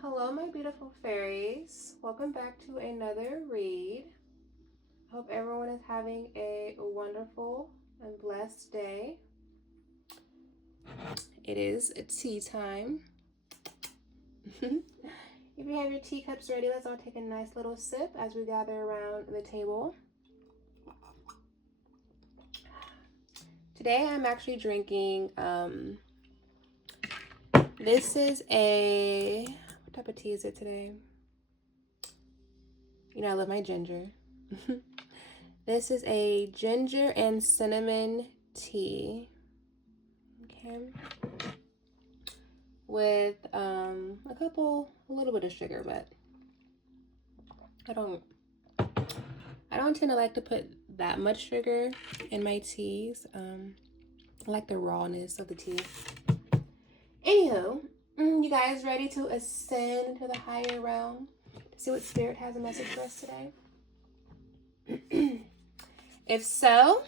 Hello, my beautiful fairies. Welcome back to another read. I hope everyone is having a wonderful and blessed day. It is tea time. If you have your teacups ready, let's all take a nice little sip as we gather around the table. Today I'm actually drinking, this is a, what type of tea is it today? You know, I love my ginger. This is a ginger and cinnamon tea. Okay. With a little bit of sugar, but I don't tend to like to put that much sugar in my teas. I like the rawness of the tea. Anywho, you guys ready to ascend into the higher realm to see what Spirit has a message for us today? If so,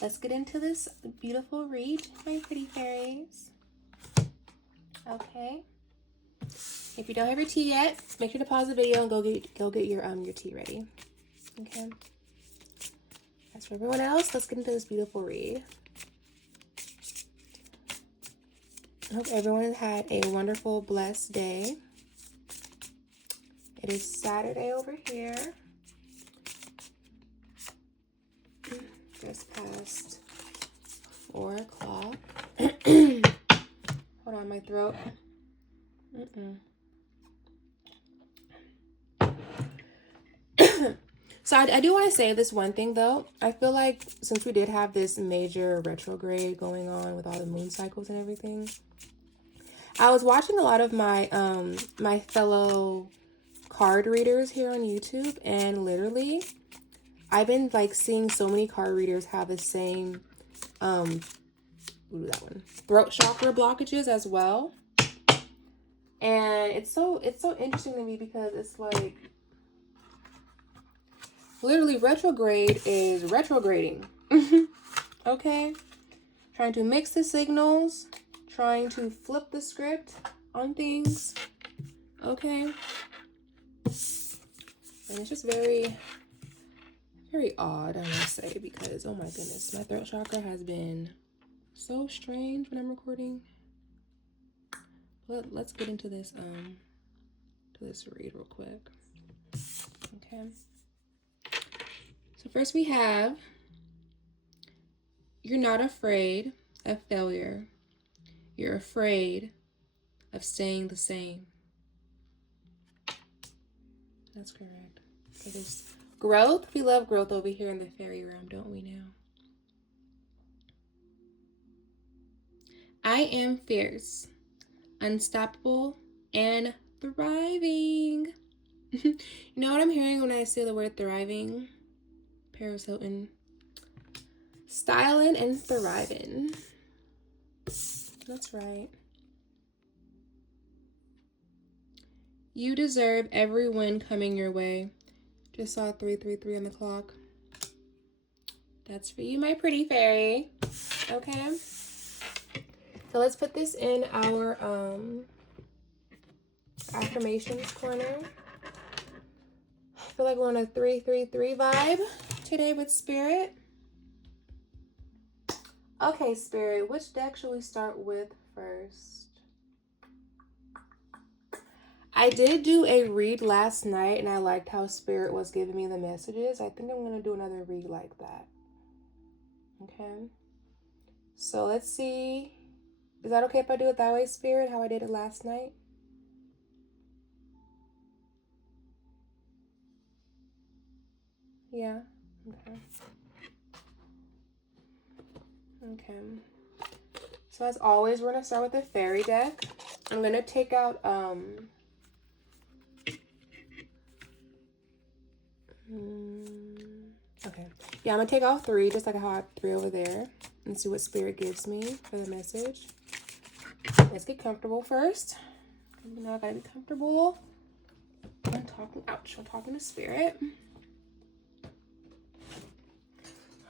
let's get into this beautiful read, my pretty fairies. Okay. If you don't have your tea yet, make sure to pause the video and go get your tea ready. Okay. As for everyone else, let's get into this beautiful read. I hope everyone has had a wonderful, blessed day. It is Saturday over here. Just past 4 o'clock. Hold on, my throat. So I do want to say this one thing though. I feel like since we did have this major retrograde going on with all the moon cycles and everything, I was watching a lot of my my fellow card readers here on YouTube, and literally I've been like seeing so many card readers have the same throat chakra blockages as well. And it's so interesting to me because it's like literally retrograde is retrograding. Okay? Trying to mix the signals, trying to flip the script on things. Okay? And it's just very, very odd, I must say, because oh my goodness, my throat chakra has been so strange when I'm recording. But let's get into this read real quick. Okay. So first we have, you're not afraid of failure. You're afraid of staying the same. That's correct. So there's growth. We love growth over here in the fairy realm, don't we now? I am fierce, unstoppable, and thriving. You know what I'm hearing when I say the word thriving? Paris Hilton. Styling and thriving. That's right. You deserve every win coming your way. Just saw 333 on the clock. That's for you, my pretty fairy. Okay. So let's put this in our affirmations corner. I feel like we're on a 333 vibe today with Spirit. Okay, Spirit, which deck should we start with first? I did do a read last night, and I liked how Spirit was giving me the messages. I think I'm going to do another read like that. Okay. So let's see. Is that okay if I do it that way, Spirit, how I did it last night? Yeah. Okay. Okay. So as always, we're going to start with the fairy deck. I'm going to take out okay. Yeah, I'm going to take out 3, just like I had 3 over there, and see what Spirit gives me for the message. Let's get comfortable first. You know, I gotta be comfortable. I'm talking to Spirit. All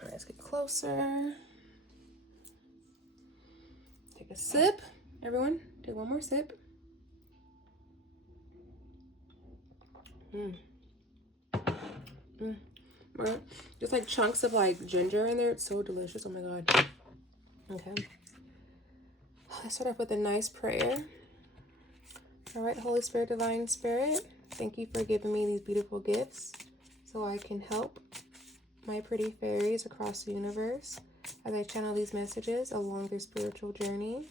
right, let's get closer. Take a sip. Everyone, take one more sip. Mm. Mm. Right. There's like chunks of like ginger in there. It's so delicious. Oh my god. Okay. Let's start off with a nice prayer. All right, Holy Spirit, Divine Spirit, thank you for giving me these beautiful gifts so I can help my pretty fairies across the universe as I channel these messages along their spiritual journey.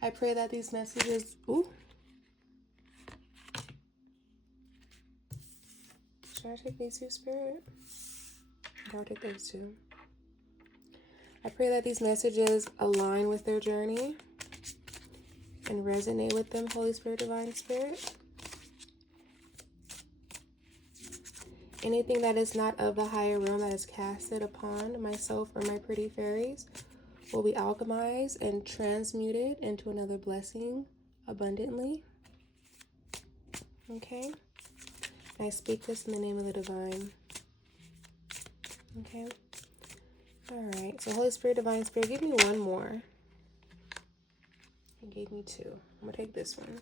I pray that these messages... Ooh. Should I take these two, Spirit? I'll take those two. I pray that these messages align with their journey and resonate with them, Holy Spirit, Divine Spirit. Anything that is not of the higher realm that is casted upon myself or my pretty fairies will be alchemized and transmuted into another blessing abundantly. Okay? And I speak this in the name of the divine. Okay? Alright, so Holy Spirit, Divine Spirit, give me one more. He gave me two. I'm going to take this one.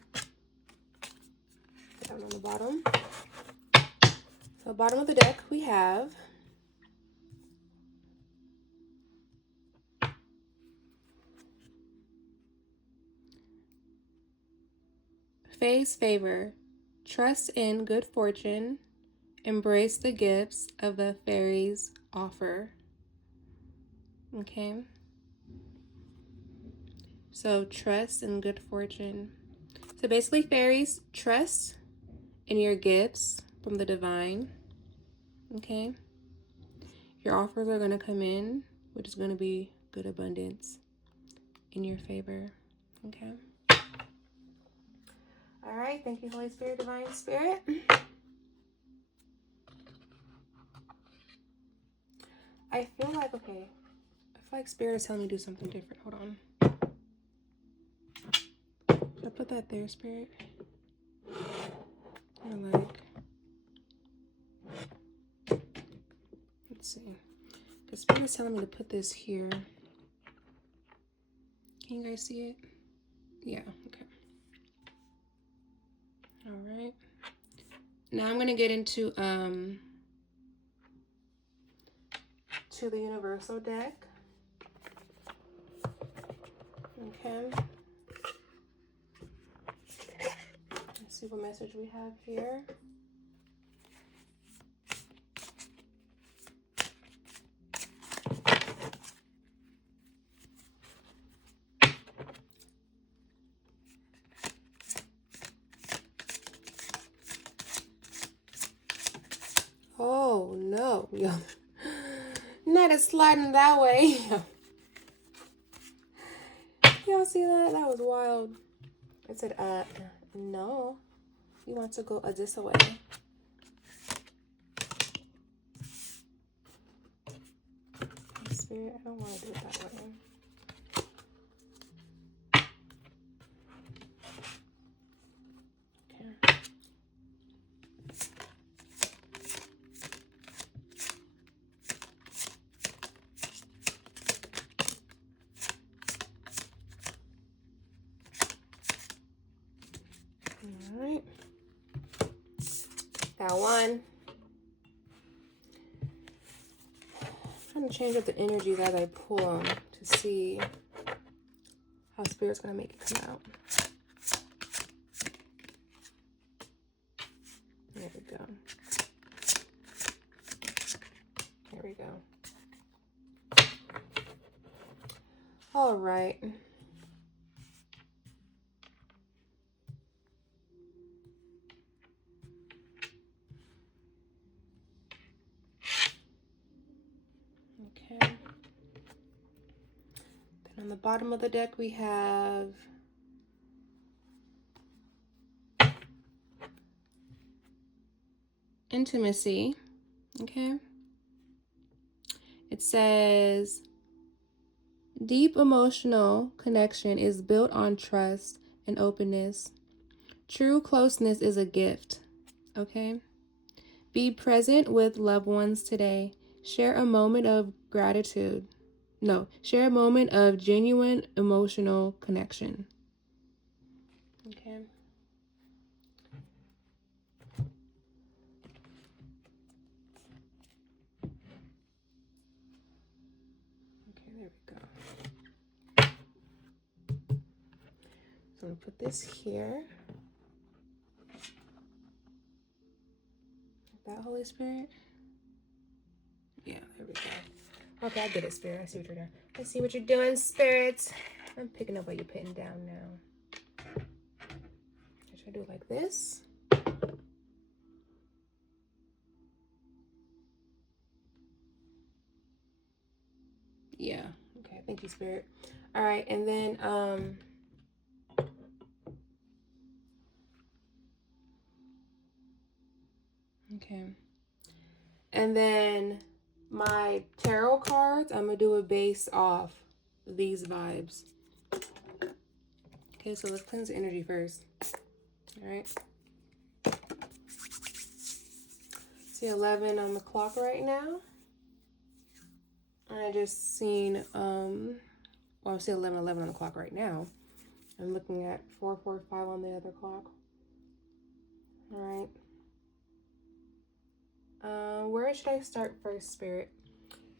Put that one on the bottom. So bottom of the deck we have Fae's Favor. Trust in good fortune. Embrace the gifts of the fairies offer. Okay. So trust in good fortune. So basically, fairies, trust in your gifts from the divine. Okay. Your offers are going to come in, which is going to be good abundance in your favor. Okay. All right. Thank you, Holy Spirit, Divine Spirit. I feel like, okay, I feel like Spirit is telling me to do something different. Hold on. Should I put that there, Spirit? Or like, let's see. Because Spirit is telling me to put this here. Can you guys see it? Yeah, okay. All right. Now I'm going to get into to the universal deck. Okay. Let's see what message we have here. Oh no, yo. Not it sliding that way. Y'all see that? That was wild. It said, no. You want to go this way. Spirit, I don't want to do it that way. Okay. All right. Got one. I'm trying to change up the energies as I pull them to see how Spirit's going to make it come out. There we go. There we go. All right. Okay. Then on the bottom of the deck we have intimacy. Okay. It says deep emotional connection is built on trust and openness. True closeness is a gift. Okay. Be present with loved ones today. Share a moment of gratitude. No, share a moment of genuine emotional connection. Okay. So I'm gonna put this here. That Holy Spirit. Yeah, there we go. Okay, I get it, Spirit. I see what you're doing. I see what you're doing, Spirit. I'm picking up what you're putting down now. Should I do it like this? Yeah. Okay, thank you, Spirit. All right, and then okay. And then my tarot cards, I'm gonna do it based off these vibes. Okay, so let's cleanse the energy first. All right. See 11 on the clock right now. I just seen well, I see 11:11 on the clock right now. I'm looking at 4:45 on the other clock. All right. Where should I start first, Spirit?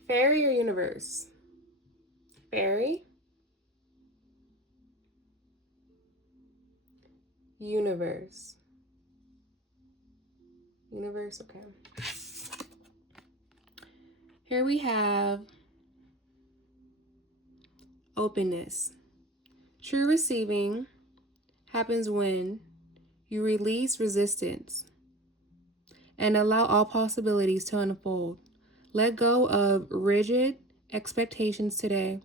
Fairy or universe? Fairy? Universe. Universe, okay. Here we have openness. True receiving happens when you release resistance and allow all possibilities to unfold. Let go of rigid expectations today.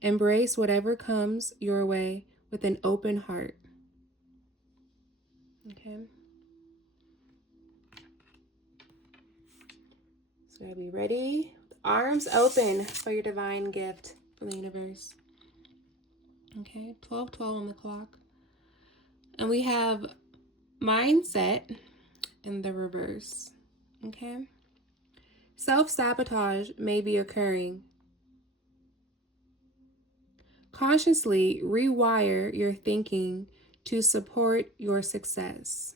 Embrace whatever comes your way with an open heart. Okay. So be ready. Arms open for your divine gift from the universe. Okay, 12:12 on the clock. And we have mindset in the reverse. Okay. Self-sabotage may be occurring. Consciously rewire your thinking to support your success.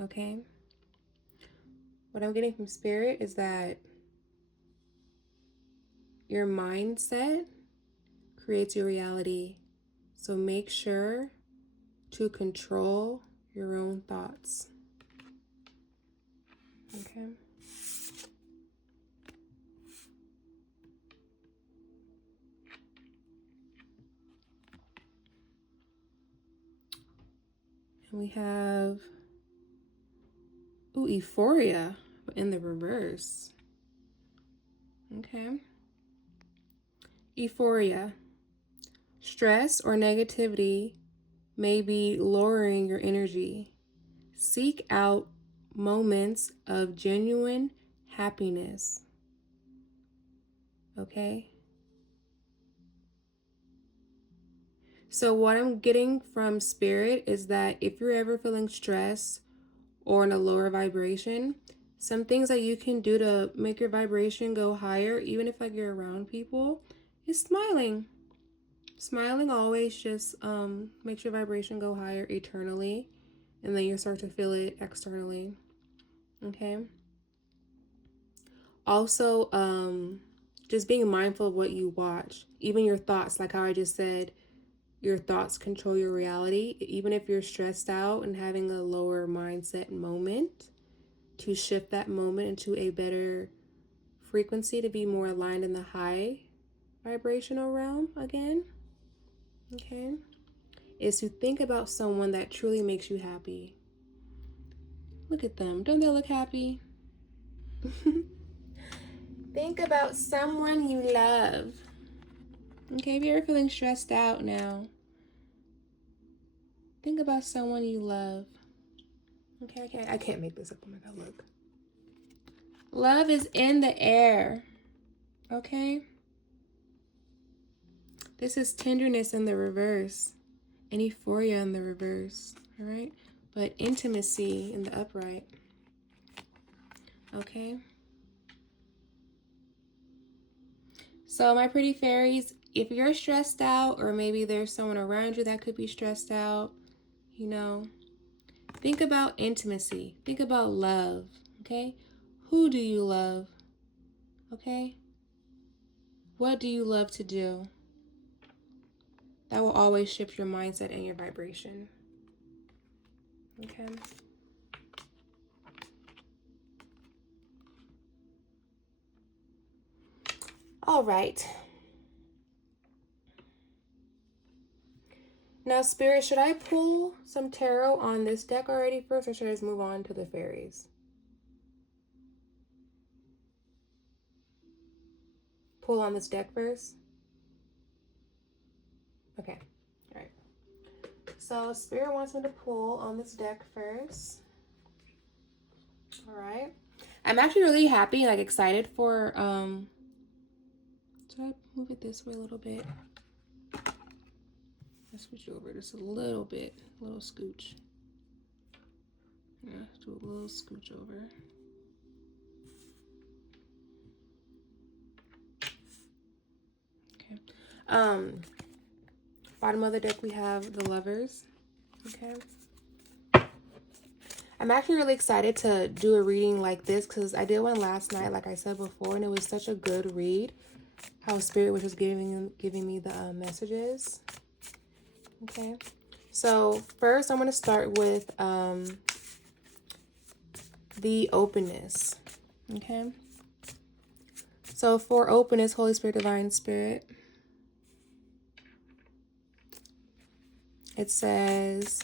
Okay. What I'm getting from Spirit is that your mindset creates your reality. So make sure to control your own thoughts. Okay. And we have euphoria in the reverse. Okay. Euphoria. Stress or negativity may be lowering your energy. Seek out moments of genuine happiness. Okay? So what I'm getting from Spirit is that if you're ever feeling stressed or in a lower vibration, some things that you can do to make your vibration go higher, even if like you're around people, is smiling. Smiling always just makes your vibration go higher eternally, and then you start to feel it externally. Okay. Also, just being mindful of what you watch, even your thoughts, like how I just said, your thoughts control your reality. Even if you're stressed out and having a lower mindset moment, to shift that moment into a better frequency, to be more aligned in the high vibrational realm again. Okay. Is to think about someone that truly makes you happy. Look at them. Don't they look happy? Think about someone you love. Okay, if you're feeling stressed out now, think about someone you love. Okay, I can't make this up. Oh my God, look. Love is in the air. Okay? This is tenderness in the reverse. And euphoria in the reverse. Alright? But intimacy in the upright. Okay? So my pretty fairies, if you're stressed out, or maybe there's someone around you that could be stressed out, you know, think about intimacy. Think about love. Okay? Who do you love? Okay? What do you love to do? That will always shift your mindset and your vibration. Okay. All right. Now, Spirit, should I pull some tarot on this deck already first, or should I just move on to the fairies? Pull on this deck first? Okay. All right. So, Spirit wants me to pull on this deck first. All right. I'm actually really happy, like excited for, should I move it this way a little bit? Let's switch over just a little bit, a little scooch. Yeah, do a little scooch over. Okay. Bottom of the deck we have the Lovers. Okay. I'm actually really excited to do a reading like this because I did one last night, like I said before, and it was such a good read. How Spirit was just giving me the messages. Okay. So first I'm going to start with the openness. Okay. So for openness, Holy Spirit, Divine Spirit, it says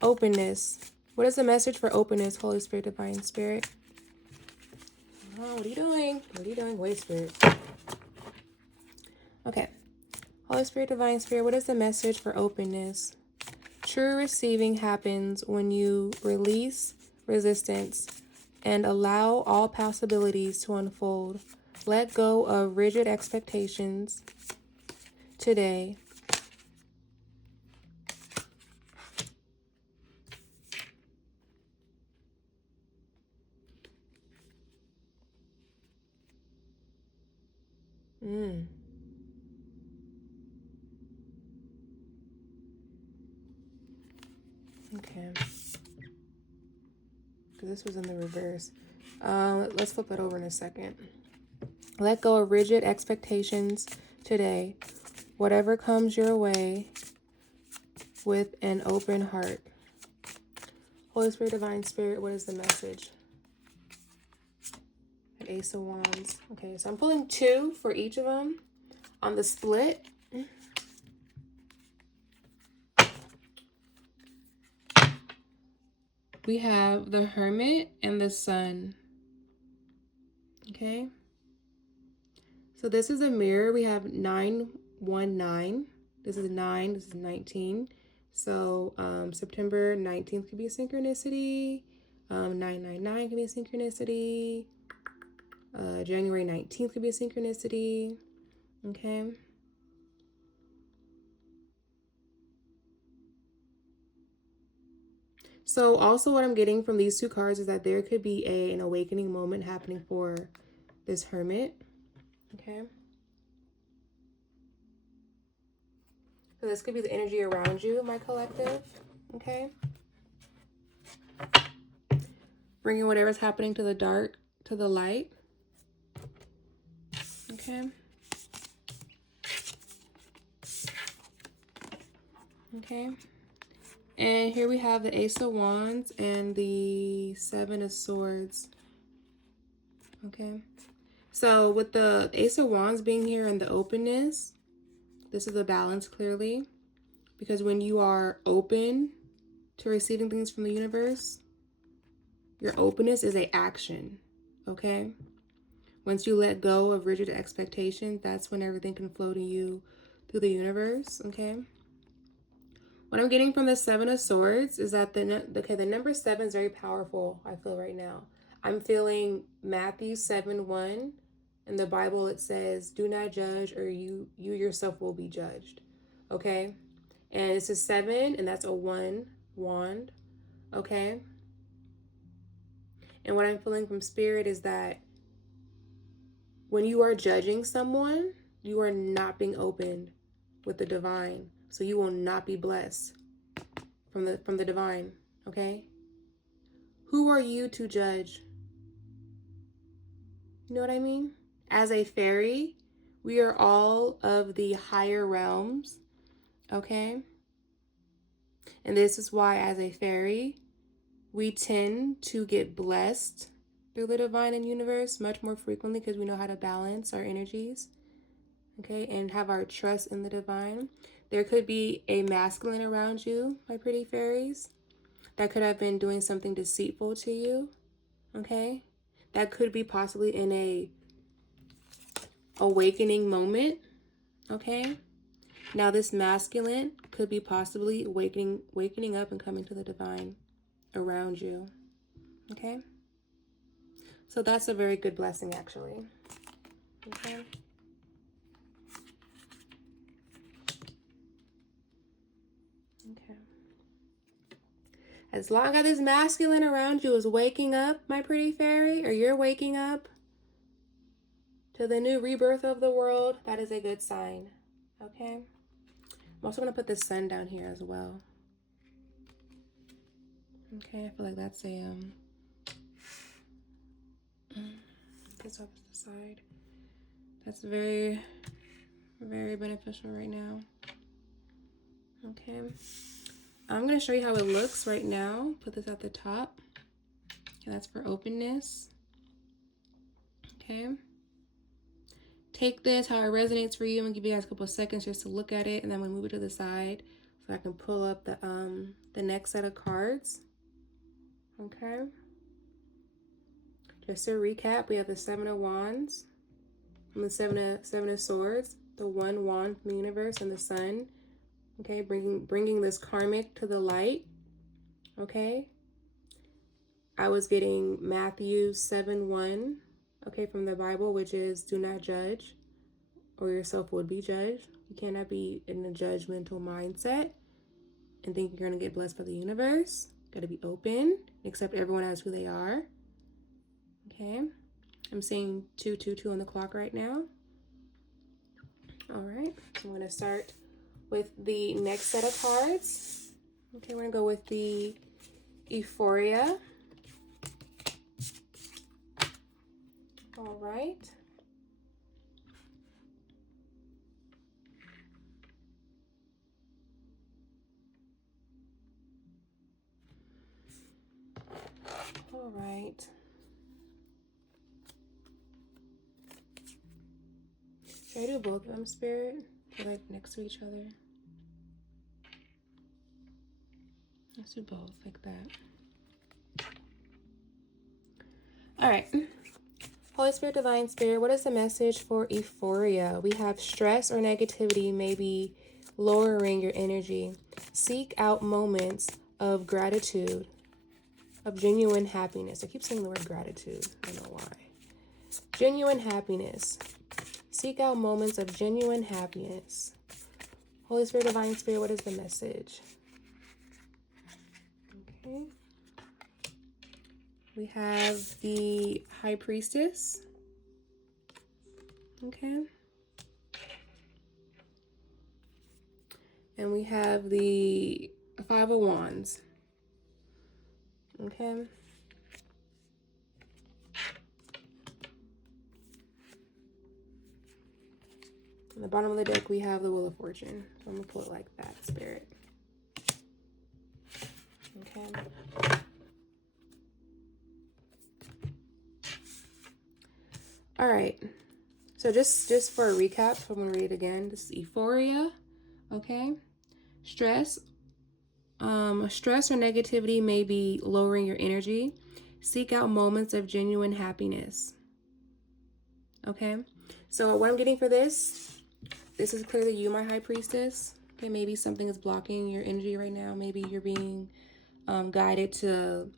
openness. What is the message for openness, Holy Spirit, Divine Spirit? Oh, what are you doing? What are you doing? Wait, Spirit. Okay. Holy Spirit, Divine Spirit, what is the message for openness? True receiving happens when you release resistance and allow all possibilities to unfold. Let go of rigid expectations today. Okay. This was in the reverse. Let's flip it over in a second. Let go of rigid expectations today. Whatever comes your way with an open heart. Holy Spirit, Divine Spirit, what is the message? An Ace of Wands. Okay, so I'm pulling 2 for each of them on the split. We have the Hermit and the Sun. Okay. So this is a mirror. We have 919. This is 9. This is 19. So September 19th could be a synchronicity. 999 could be a synchronicity. January 19th could be a synchronicity. Okay. So also what I'm getting from these 2 cards is that there could be an awakening moment happening for this Hermit. Okay. So this could be the energy around you, my collective. Okay. Bringing whatever's happening to the dark to the light. Okay. Okay. And here we have the Ace of Wands and the 7 of Swords. Okay. So with the Ace of Wands being here and the openness, this is a balance clearly. Because when you are open to receiving things from the universe, your openness is an action. Okay. Once you let go of rigid expectations, that's when everything can flow to you through the universe. Okay. What I'm getting from the 7 of Swords is that the number 7 is very powerful, I feel right now. I'm feeling Matthew 7:1. In the Bible, it says, do not judge or you yourself will be judged. Okay? And it's a 7 and that's a 1 wand. Okay? And what I'm feeling from Spirit is that when you are judging someone, you are not being open with the divine. So you will not be blessed from the divine, okay? Who are you to judge? You know what I mean? As a fairy, we are all of the higher realms Okay? And this is why, as a fairy, we tend to get blessed through the divine and universe much more frequently because we know how to balance our energies, okay, and have our trust in the divine. There could be a masculine around you, my pretty fairies, that could have been doing something deceitful to you, okay? That could be possibly in a awakening moment, okay? Now this masculine could be possibly waking up and coming to the divine around you, okay? So that's a very good blessing, actually, okay? Okay. As long as this masculine around you is waking up, my pretty fairy, or you're waking up to the new rebirth of the world, that is a good sign, okay? I'm also going to put the sun down here as well. Okay, I feel like that's a, this off to the side. That's very, very beneficial right now. Okay. I'm going to show you how it looks right now. Put this at the top. And that's for openness. Okay. Take this how it resonates for you. I'm going to give you guys a couple of seconds just to look at it, and then I'm going to move it to the side so I can pull up the next set of cards. Okay. Just to recap, we have the Seven of Wands, and the Seven of Swords, the one wand from the universe, and the sun. Okay, bringing this karmic to the light. Okay. I was getting Matthew 7:1, okay, from the Bible, which is do not judge, or yourself would be judged. You cannot be in a judgmental mindset and think you're going to get blessed by the universe. Got to be open, accept everyone as who they are. Okay. I'm seeing 222 on the clock right now. All right. So I'm going to start with the next set of cards. Okay, we're going to go with the Euphoria. All right. All right. Should I do both of them, Spirit? They're like next to each other. Let's do both like that. All right. Holy Spirit, Divine Spirit, what is the message for Euphoria? We have stress or negativity may be lowering your energy. Seek out moments of gratitude, of genuine happiness. I keep saying the word gratitude. I don't know why. Genuine happiness. Seek out moments of genuine happiness. Holy Spirit, Divine Spirit, what is the message? Okay. We have the High Priestess. Okay. And we have the Five of Wands. Okay. On the bottom of the deck, we have the Wheel of Fortune. So I'm going to pull it like that, Spirit. Okay. All right. So just for a recap, I'm going to read it again. This is Euphoria. Okay. Stress. Stress or negativity may be lowering your energy. Seek out moments of genuine happiness. Okay. So what I'm getting for this is clearly you, my High Priestess. Okay, maybe something is blocking your energy right now. Maybe you're being guided to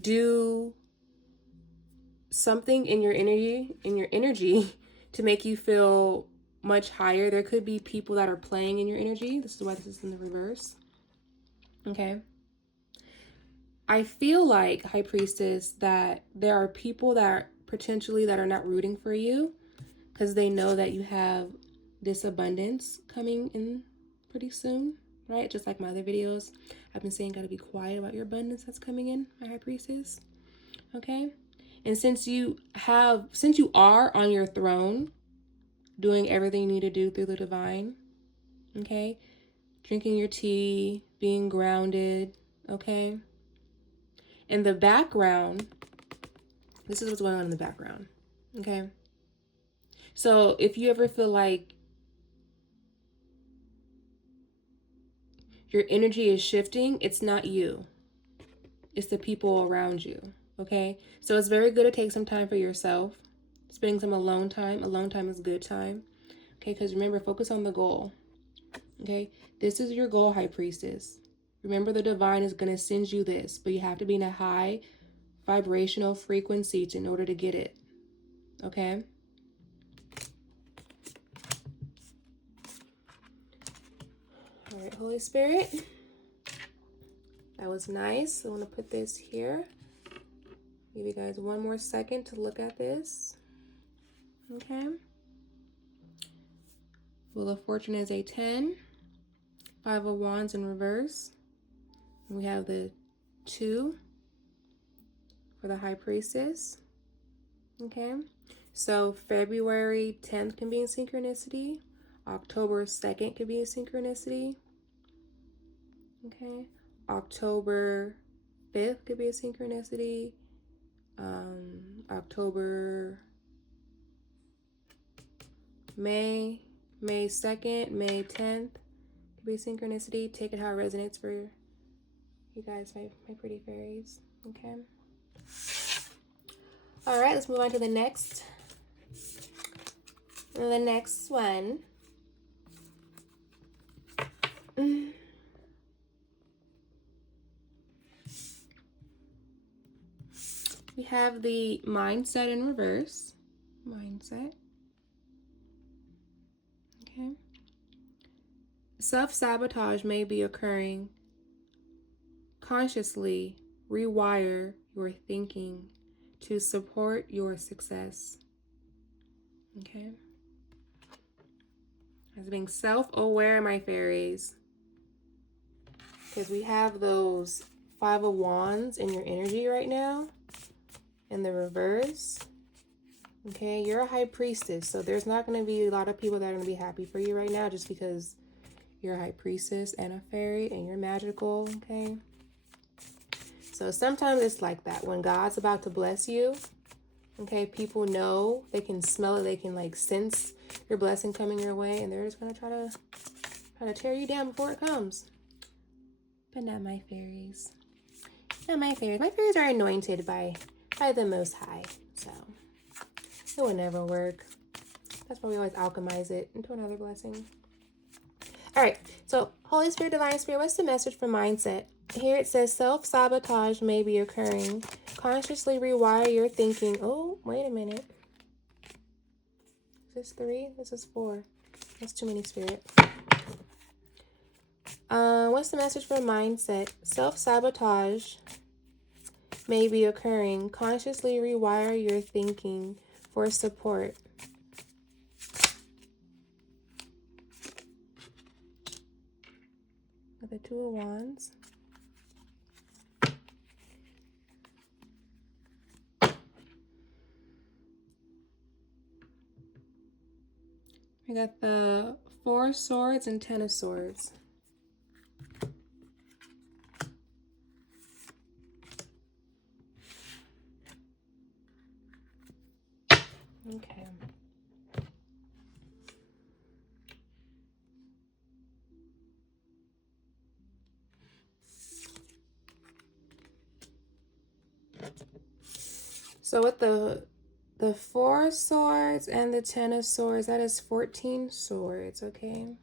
do something in your energy to make you feel much higher. There could be people that are playing in your energy. This is why this is in the reverse. Okay. I feel like, High Priestess, that there are people that potentially that are not rooting for you because they know that you have this abundance coming in pretty soon, right? Just like my other videos, I've been saying, gotta be quiet about your abundance that's coming in, my High Priestess. Okay. And since you are on your throne doing everything you need to do through the divine, okay, drinking your tea, being grounded, okay? In the background, this is what's going on in the background, okay? So if you ever feel like your energy is shifting, it's not you. It's the people around you, okay? So it's very good to take some time for yourself. Spending some alone time. Alone time is good time, okay? Because remember, focus on the goal, okay? This is your goal, High Priestess. Remember, the divine is going to send you this, but you have to be in a high vibrational frequency in order to get it, okay? All right, Holy Spirit. That was nice. I want to put this here. Give you guys one more second to look at this. Okay. Wheel of Fortune is a 10. 5 of Wands in reverse. And we have the 2 for the High Priestess. Okay. So February 10th can be a synchronicity. October 2nd could be a synchronicity. Okay. October 5th could be a synchronicity. October, May 2nd, May 10th could be a synchronicity. Take it how it resonates for you guys, my pretty fairies. Okay. All right, let's move on to the next. The next one. We have the mindset in reverse. Mindset. Okay. Self-sabotage may be occurring. Consciously rewire your thinking to support your success. Okay. As being self-aware, my fairies. Because we have those 5 of Wands in your energy right now. In the reverse. Okay, you're a High Priestess, so there's not going to be a lot of people that are going to be happy for you right now just because you're a High Priestess and a fairy and you're magical, okay? So sometimes it's like that. When God's about to bless you, okay, people know, they can smell it, they can like sense your blessing coming your way, and they're just going to try to tear you down before it comes. But not my fairies. Not my fairies. My fairies are anointed by the Most High, so it will never work. That's why we always alchemize it into another blessing. All right, so Holy Spirit, Divine Spirit, what's the message for mindset? Here it says self-sabotage may be occurring. Consciously rewire your thinking. Oh, wait a minute. Is this 3? This is 4. That's too many, Spirit. What's the message for mindset? Self-sabotage may be occurring. Consciously rewire your thinking for support. With the 2 of Wands. We got the 4 of Swords and 10 of Swords. Okay. So with the 4 of Swords and the 10 of Swords, that is 14 swords, okay?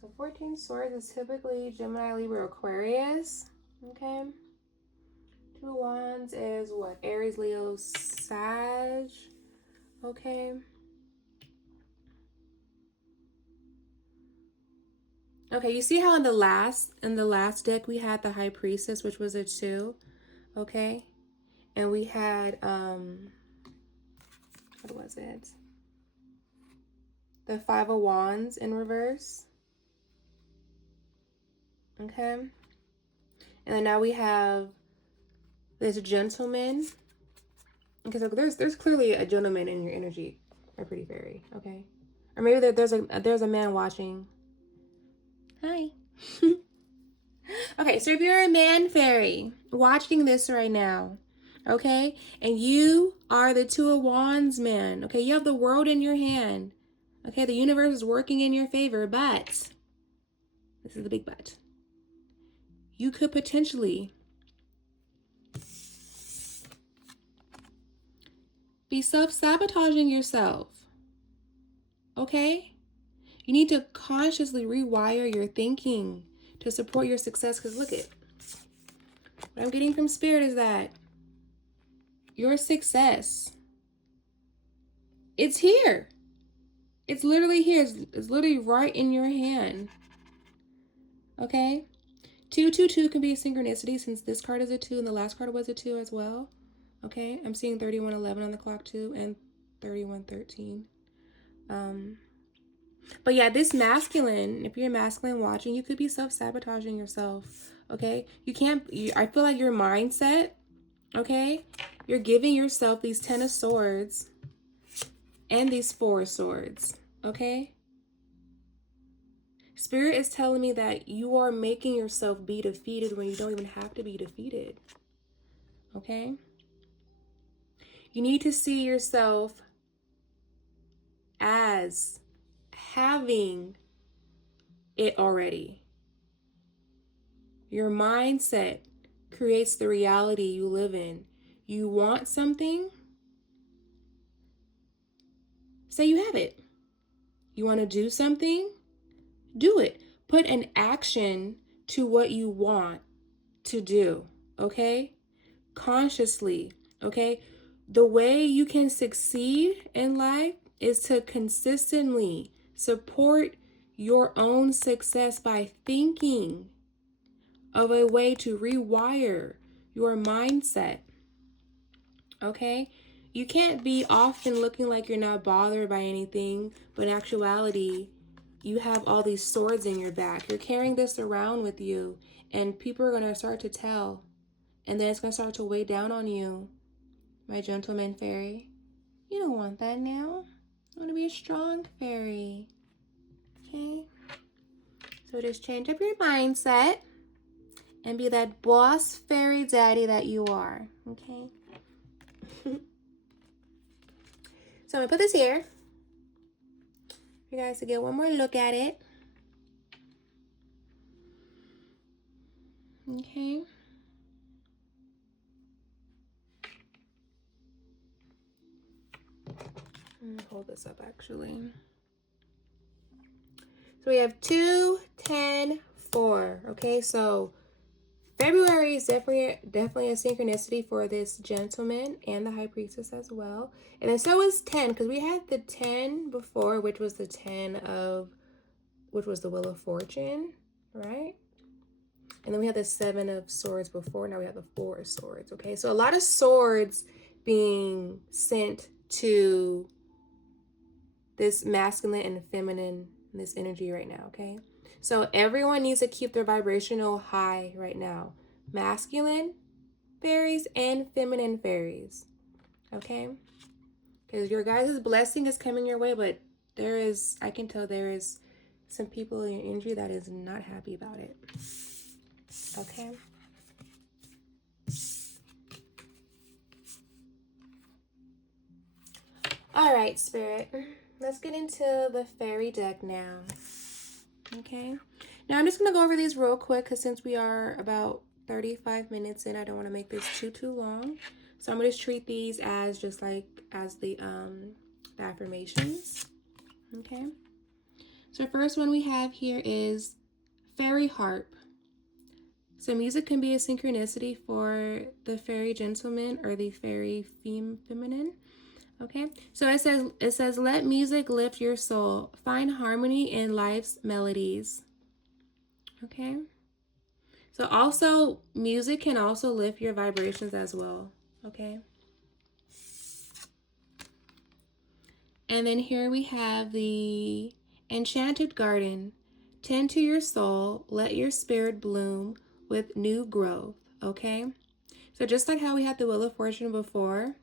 So 14 swords is typically Gemini, Libra, Aquarius, okay? 2 of Wands is what? Aries, Leo, Sag, okay? Okay, you see how in the last deck we had the High Priestess, which was a 2, okay? And we had what was it? The 5 of Wands in reverse. Okay. And then now we have this gentleman Okay, so there's clearly a gentleman in your energy, my pretty fairy. Okay, or maybe there's a man watching. Hi. Okay, so if you're a man fairy watching this right now, okay, and you are the Two of Wands man, okay, you have the world in your hand, okay, the universe is working in your favor, but this is the big but. You could potentially be self-sabotaging yourself, okay? You need to consciously rewire your thinking to support your success, because look at what I'm getting from Spirit is that your success, it's here. It's literally here. It's literally right in your hand. Okay? 222 can be a synchronicity since this card is a 2 and the last card was a 2 as well. Okay? I'm seeing 3111 on the clock too and 3113. But yeah, this masculine, if you're a masculine watching, you could be self-sabotaging yourself. Okay? I feel like your mindset, okay? You're giving yourself these 10 of swords and these 4 of swords. Okay? Spirit is telling me that you are making yourself be defeated when you don't even have to be defeated. Okay? You need to see yourself as having it already. Your mindset creates the reality you live in. You want something? Say you have it. You want to do something? Do it. Put an action to what you want to do, okay? Consciously, okay? The way you can succeed in life is to consistently support your own success by thinking of a way to rewire your mindset, okay? You can't be often looking like you're not bothered by anything, but in actuality, you have all these swords in your back. You're carrying this around with you, and people are going to start to tell, and then it's going to start to weigh down on you, my gentleman fairy. You don't want that now. You want to be a strong fairy. Okay? So just change up your mindset and be that boss fairy daddy that you are. Okay? So I'm going to put this here for you guys to get one more look at it. Okay? I'm going to hold this up actually. So we have 2, 10, 4. Okay, so February is definitely a synchronicity for this gentleman and the high priestess as well. And then so is 10, because we had the 10 before, which was the 10 of, which was the Wheel of Fortune, right? And then we had the 7 of Swords before. Now we have the 4 of Swords, okay? So a lot of swords being sent to this masculine and feminine, this energy right now, okay? So everyone needs to keep their vibrational high right now. Masculine fairies and feminine fairies, okay? Because your guys' blessing is coming your way, but I can tell there is some people in your energy that is not happy about it, okay? All right, Spirit. Let's get into the fairy deck now. Okay. Now I'm just going to go over these real quick because since we are about 35 minutes in, I don't want to make this too long. So I'm going to just treat these as just like as the affirmations. Okay. So the first one we have here is fairy harp. So music can be a synchronicity for the fairy gentleman or the fairy feminine. Okay, so it says let music lift your soul. Find harmony in life's melodies. Okay. So also music can also lift your vibrations as well. Okay. And then here we have the Enchanted Garden. Tend to your soul. Let your spirit bloom with new growth. Okay. So just like how we had the Wheel of Fortune before,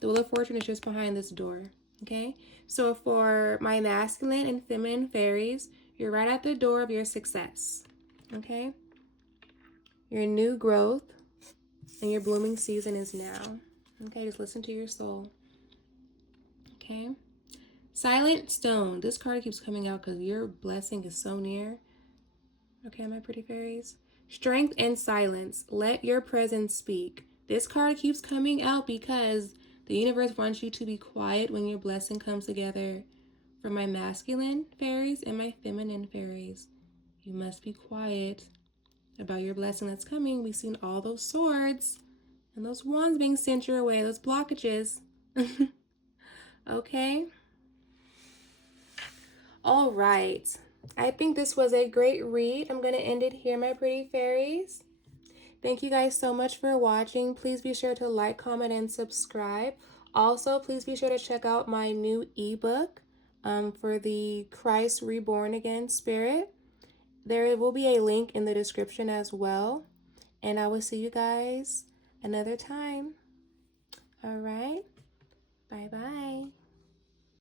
The Wheel of Fortune is just behind this door. Okay? So for my masculine and feminine fairies, you're right at the door of your success. Okay? Your new growth and your blooming season is now. Okay? Just listen to your soul. Okay? Silent Stone. This card keeps coming out because your blessing is so near. Okay, my pretty fairies. Strength and silence. Let your presence speak. This card keeps coming out because the universe wants you to be quiet when your blessing comes together. For my masculine fairies and my feminine fairies, you must be quiet about your blessing that's coming. We've seen all those swords and those wands being sent your way, those blockages. Okay? All right. I think this was a great read. I'm going to end it here, my pretty fairies. Thank you guys so much for watching. Please be sure to like, comment, and subscribe. Also, please be sure to check out my new ebook for the Christ Reborn Again Spirit. There will be a link in the description as well. And I will see you guys another time. All right. Bye-bye.